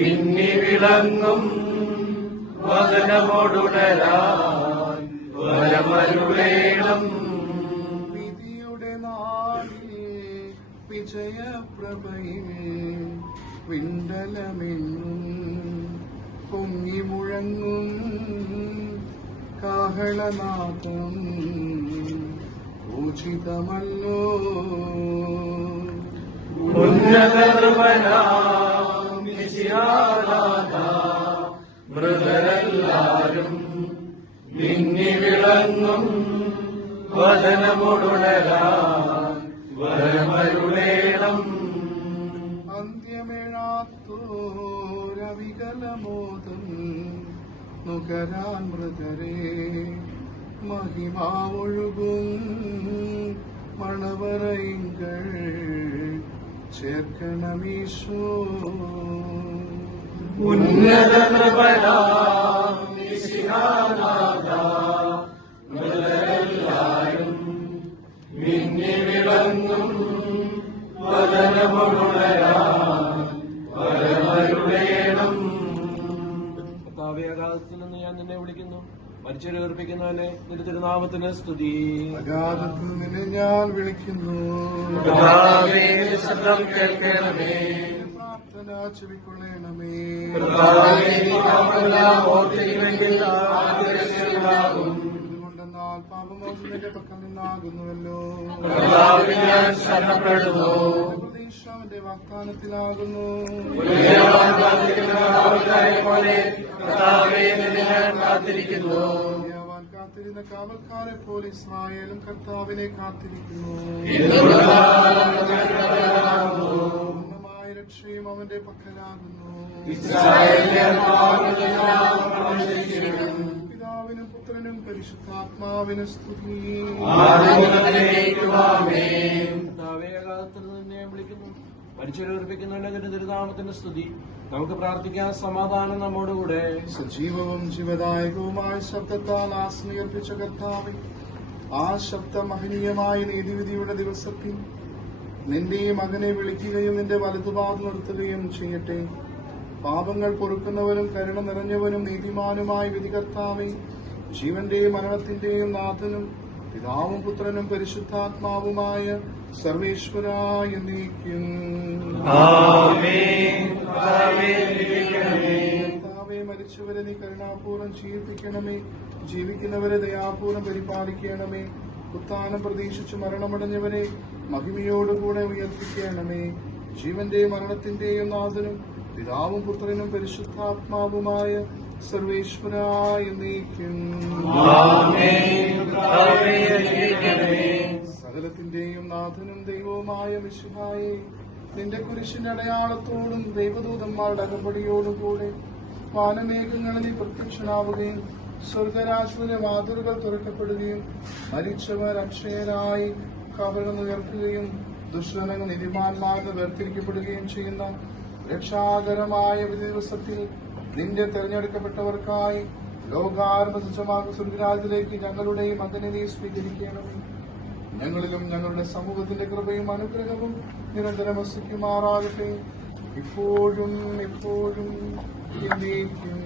പിന്നി വിളങ്ങും വദനമോടുണരാൻ വരമരുളേണം. വിധിയുടെ നാളിൽ വിജയപ്രഭയിൽ വിണ്ടലമെന്നും പൊങ്ങി മുഴങ്ങും കാഹളനാദം ഉചിതമല്ലോ. മൃതരെല്ലാരും മിന്നി വിളങ്ങും വദനമോടുണരാൻ വരമരുളേണം. അന്ത്യമേഴാത്തോരവികലമോദം നുകരാൻ മൃതരെ മഹിമാവൊഴുകും മണവറയിങ്കൾ ചേർക്കണമീശോ. ഉന്നത നൃപനാം മിശിഹാനാഥ, മൃതരെല്ലാരും മിന്നി വിളങ്ങും വദനമോടുണരാൻ വരമരുളേണം. കർത്താവേ, അഗാധത്തിൽ നിന്ന് ഞാൻ നിന്നെ വിളിക്കുന്നു. മരിച്ചവരെ ഉയർപ്പിക്കുന്നവനെ നിന്റെ തിരുനാമത്തിന് സ്തുതി. അഗാധത്തിൽ നിന്നെ ഞാൻ വിളിക്കുന്നു. കർത്താവേ, ശബ്ദം കേൾക്കണമേ. പ്രാർത്ഥന ചെവിക്കൊള്ളണമേ. കർത്താവേ, നീ പാപമെല്ലാം ഓർത്തിരുന്നെങ്കിൽ ആദ്യരക്ഷയുണ്ടാകും. എന്തുകൊണ്ടെന്നാൽ പാപമോചനം നിന്റെ പക്കൽ നിന്നാകുന്നുവല്ലോ. കർത്താവിൽ ഞാൻ ശരണപ്പെടുന്നു. പ്രതീക്ഷ അവന്റെ വാഗ്ദാനത്തിലാകുന്നു. ഉയരവാൻ കാത്തിരിക്കുന്ന കാവൽക്കാരെ പോലെ കർത്താവേ, നിന്നെ ഞാൻ കാത്തിരിക്കുന്നു. അവൻ കാത്തിരുന്ന കാവൽക്കാരെ പോലെ ഇസ്രായേലും കർത്താവിനെ കാത്തിരിക്കുന്നു. പൂർണ്ണമായ രക്ഷയും അവന്റെ പക്കലാകുന്നു. പിതാവിനും പുത്രനും പരിശുദ്ധാത്മാവിനും സ്തുതി. കർത്താവേ, അഗാധത്തിൽ നിന്ന് നിന്നെ വിളിക്കുന്നു. മരിച്ചവരെ ഉയർപ്പിക്കുന്നവനെ നിന്റെ തിരുനാമത്തിന് സ്തുതി. നമുക്ക് പ്രാർത്ഥിക്കാം. സമാധാനം നമ്മോടുകൂടെ. സജീവവും ജീവദായകവുമായ ശബ്ദത്താൽ ആസ്മീർപ്പിച്ച കർത്താവേ, ആ ശബ്ദ മഹനീയമായ നീതിവിധിയുടെ ദിവസത്തിൽ നിന്റെ മകനെ വിളിക്കുകയും നിന്റെ വലതുഭാഗം നിർത്തുകയും ചെയ്യട്ടെ. പാപങ്ങൾ പൊറുക്കുന്നവനും കരുണ നിറഞ്ഞവനും നീതിമാനുമായ വിധികർത്താവേ, ജീവന്റെയും മരണത്തിന്റെയും നാഥനും പിതാവും പുത്രനും പരിശുദ്ധാത്മാവുമായ സർവേശ്വരായ എന്നേക്കും. കർത്താവേ, മരിച്ചവരെ നീ കരുണാപൂർവ്വം ജീവിപ്പിക്കണമേ. ജീവിക്കുന്നവരെ ദയാപൂർവ്വം പരിപാലിക്കണമേ. ഉത്ഥാനം പ്രതീക്ഷിച്ച് മരണമടഞ്ഞവരെ മഹിമയോടുകൂടെ ഉയർപ്പിക്കണമേ. ജീവന്റെയും മരണത്തിന്റെയും നാഥനും പിതാവും പുത്രനും പരിശുദ്ധാത്മാവുമായ സർവേശ്വരായ എന്നേക്കും. സകലത്തിന്റെയും നാഥനും ദൈവവുമായ മിശിഹായേ, നിന്റെ കുരിശിന്റെ അടയാളത്തോടും ദൈവദൂതന്മാരുടെ അകമ്പടിയോടും കൂടെ വാനമേഘങ്ങളിൽ നീ പ്രത്യക്ഷനാവുകയും സ്വർഗരാജ്യത്തിലെ വാതിലുകൾ തുറക്കപ്പെടുകയും മരിച്ചവർ അക്ഷയരായി കബറിൽ ഉയർത്തുകയും ദുഷ്ടനങ്ങൾ നീതിമാന്മാർക്ക് വേർതിരിക്കപ്പെടുകയും ചെയ്യുന്ന രക്ഷാകരമായ ദിവസത്തിൽ നിന്റെ തെരഞ്ഞെടുക്കപ്പെട്ടവർക്കായി ലോകാരംഭ സജ്ജമാകുന്ന സ്വർഗരാജ്യത്തിലേക്ക് ഞങ്ങളുടെ മകനെ നീ സ്വീകരിക്കണമേ. ഞങ്ങളിലും ഞങ്ങളുടെ സമൂഹത്തിന്റെ കൃപയും അനുഗ്രഹവും നിരന്തരം വസിക്കുമാറാകട്ടെ, ഇപ്പോഴും എപ്പോഴും എന്നേക്കും.